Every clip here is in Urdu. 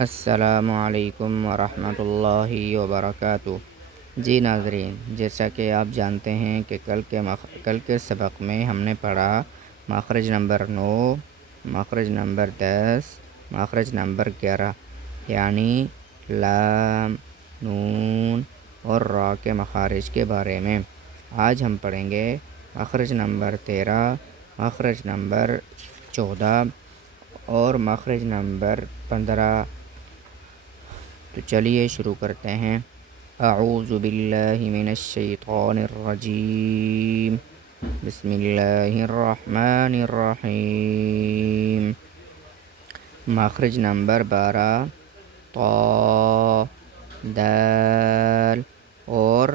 السلام علیکم ورحمۃ اللہ وبرکاتہ۔ جی ناظرین، جیسا کہ آپ جانتے ہیں کہ کل کے سبق میں ہم نے پڑھا مخرج نمبر 9، مخرج نمبر 10، مخرج نمبر 11 یعنی لام، نون اور را کے مخارج کے بارے میں۔ آج ہم پڑھیں گے مخرج نمبر 13، مخرج نمبر 14 اور مخرج نمبر 15۔ تو چلیے شروع کرتے ہیں۔ اعوذ باللہ من الشیطان الرجیم، بسم اللہ الرحمن الرحیم۔ مخرج نمبر 12 طا، دال اور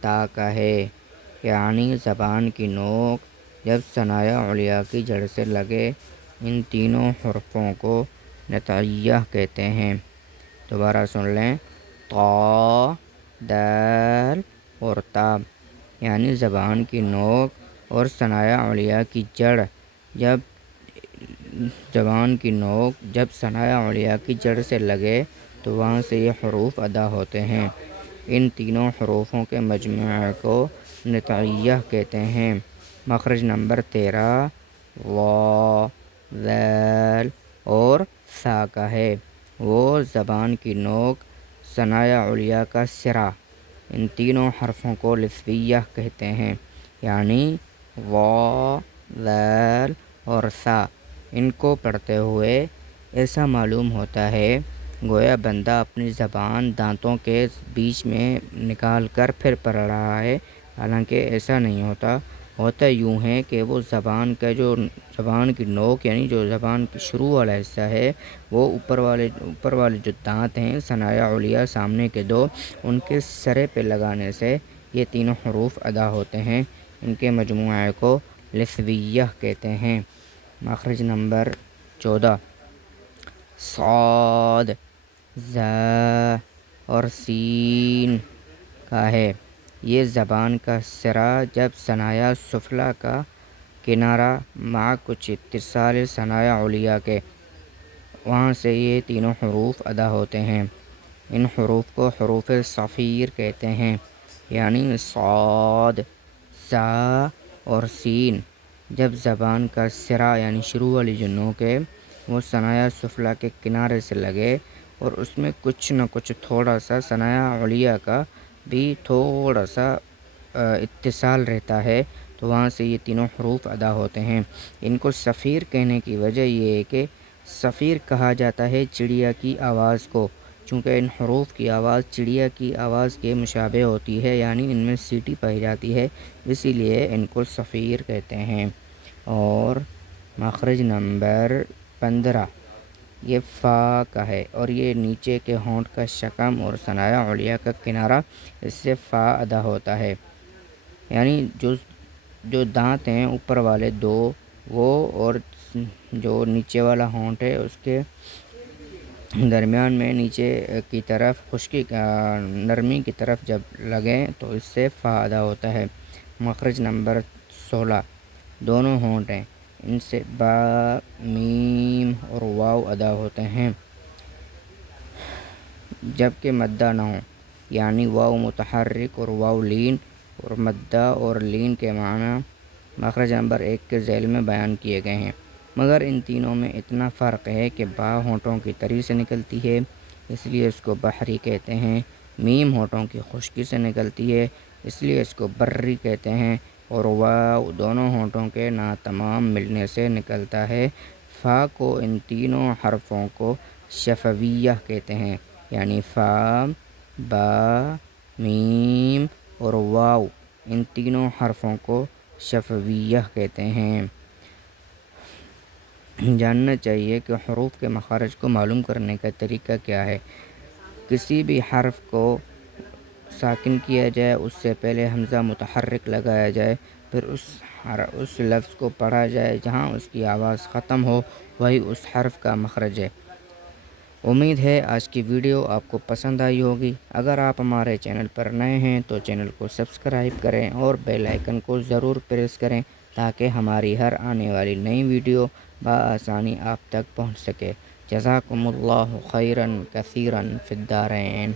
تا کا ہے، یعنی زبان کی نوک جب ثنایا علیا کی جڑ سے لگے۔ ان تینوں حرفوں کو نطعیہ کہتے ہیں۔ دوبارہ سن لیں، طا، دال اور تا، یعنی زبان کی نوک اور ثنایا علیا کی جڑ جب ثنایا علیا کی جڑ سے لگے تو وہاں سے یہ حروف ادا ہوتے ہیں۔ ان تینوں حروفوں کے مجموعے کو نطعیہ کہتے ہیں۔ مخرج نمبر 13 وا، ذال اور ثا کا ہے، وہ زبان کی نوک، ثنایا علیا کا سرا۔ ان تینوں حرفوں کو لثویہ کہتے ہیں، یعنی وا، ذال اور ثا۔ ان کو پڑھتے ہوئے ایسا معلوم ہوتا ہے گویا بندہ اپنی زبان دانتوں کے بیچ میں نکال کر پھر پڑھ رہا ہے، حالانکہ ایسا نہیں ہوتا۔ ہوتا یوں ہے کہ وہ زبان کی نوک یعنی جو زبان کی شروع والا حصہ ہے، وہ اوپر والے جو دانت ہیں ثنایا علیا سامنے کے دو، ان کے سرے پہ لگانے سے یہ تینوں حروف ادا ہوتے ہیں۔ ان کے مجموعے کو لثویہ کہتے ہیں۔ مخرج نمبر 14 صاد، زا اور سین کا ہے، یہ زبان کا سرا جب ثنایا سفلی کا کنارہ مع کچھ اتصال ثنایا علیا کے، وہاں سے یہ تینوں حروف ادا ہوتے ہیں۔ ان حروف کو حروف صفیر کہتے ہیں، یعنی صاد، زا اور سین جب زبان کا سرا یعنی شروع والی جو نوک ہے وہ ثنایا سفلی کے کنارے سے لگے اور اس میں کچھ نہ کچھ تھوڑا سا ثنایا علیا کا بھی تھوڑا سا اتصال رہتا ہے، تو وہاں سے یہ تینوں حروف ادا ہوتے ہیں۔ ان کو صفیر کہنے کی وجہ یہ ہے کہ صفیر کہا جاتا ہے چڑیا کی آواز کو، چونکہ ان حروف کی آواز چڑیا کی آواز کے مشابہ ہوتی ہے، یعنی ان میں سیٹی پائی جاتی ہے، اسی لیے ان کو صفیر کہتے ہیں۔ اور مخرج نمبر 15 یہ فا کا ہے، اور یہ نیچے کے ہونٹ کا شکم اور ثنایا علیا کا کنارہ، اس سے فا ادا ہوتا ہے، یعنی جو دانت ہیں اوپر والے دو وہ، اور جو نیچے والا ہونٹ ہے اس کے درمیان میں نیچے کی طرف خشکی نرمی کی طرف جب لگیں تو اس سے فا ادا ہوتا ہے۔ مخرج نمبر 16 دونوں ہونٹ ہیں، ان سے با، میم اور واو ادا ہوتے ہیں، جبکہ مدہ نہ ہو، یعنی واو متحرک اور واو لین، اور مدہ اور لین کے معنی مخرج نمبر 1 کے ذیل میں بیان کیے گئے ہیں۔ مگر ان تینوں میں اتنا فرق ہے کہ با ہونٹوں کی تری سے نکلتی ہے، اس لیے اس کو بحری کہتے ہیں، میم ہونٹوں کی خشکی سے نکلتی ہے، اس لیے اس کو بری کہتے ہیں، اور واو دونوں ہونٹوں کے ناتمام ملنے سے نکلتا ہے۔ فا کو ان تینوں حرفوں کو شفویہ کہتے ہیں، یعنی فا، با، میم اور واو ان تینوں حرفوں کو شفویہ کہتے ہیں۔ جاننا چاہیے کہ حروف کے مخارج کو معلوم کرنے کا طریقہ کیا ہے۔ کسی بھی حرف کو ساکن کیا جائے اس سے پہلے حمزہ متحرک لگایا جائے، پھر اس لفظ کو پڑھا جائے جہاں اس کی آواز ختم ہو، وہی اس حرف کا مخرج ہے۔ امید ہے آج کی ویڈیو آپ کو پسند آئی ہوگی۔ اگر آپ ہمارے چینل پر نئے ہیں تو چینل کو سبسکرائب کریں اور بیل آئیکن کو ضرور پریس کریں تاکہ ہماری ہر آنے والی نئی ویڈیو بآسانی آپ تک پہنچ سکے۔ جزاکم اللہ خیرا کثیرا فی الدارین.